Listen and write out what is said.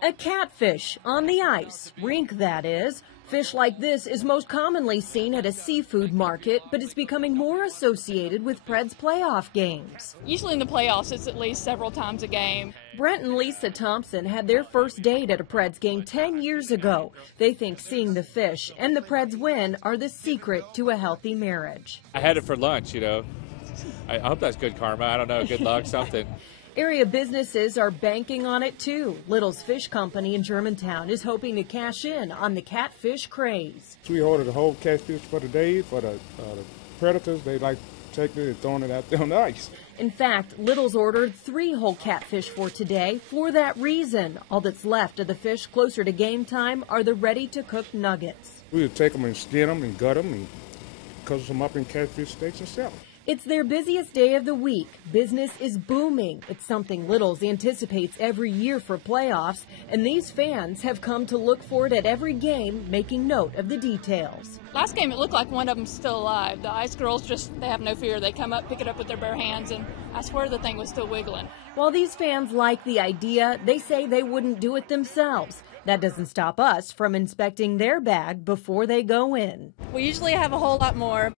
A catfish on the ice, rink that is. Fish like this is most commonly seen at a seafood market, but it's becoming more associated with Preds playoff games. Usually in the playoffs, it's at least several times a game. Brent and Lisa Thompson had their first date at a Preds game 10 years ago. They think seeing the fish and the Preds win are the secret to a healthy marriage. I had it for lunch, you know. I hope that's good karma. I don't know, good luck, something. Area businesses are banking on it too. Little's Fish Company in Germantown is hoping to cash in on the catfish craze. We ordered the whole catfish for the day. For the predators, they like taking it and throwing it out there on the ice. In fact, Little's ordered 3 whole catfish for today for that reason. All that's left of the fish closer to game time are the ready-to-cook nuggets. We would take them and skin them and gut them and cut them up in catfish steaks and sell them. It's their busiest day of the week. Business is booming. It's something Little's anticipates every year for playoffs, and these fans have come to look for it at every game, making note of the details. Last game, it looked like one of them's still alive. The ice girls they have no fear. They come up, pick it up with their bare hands, and I swear the thing was still wiggling. While these fans like the idea, they say they wouldn't do it themselves. That doesn't stop us from inspecting their bag before they go in. We usually have a whole lot more.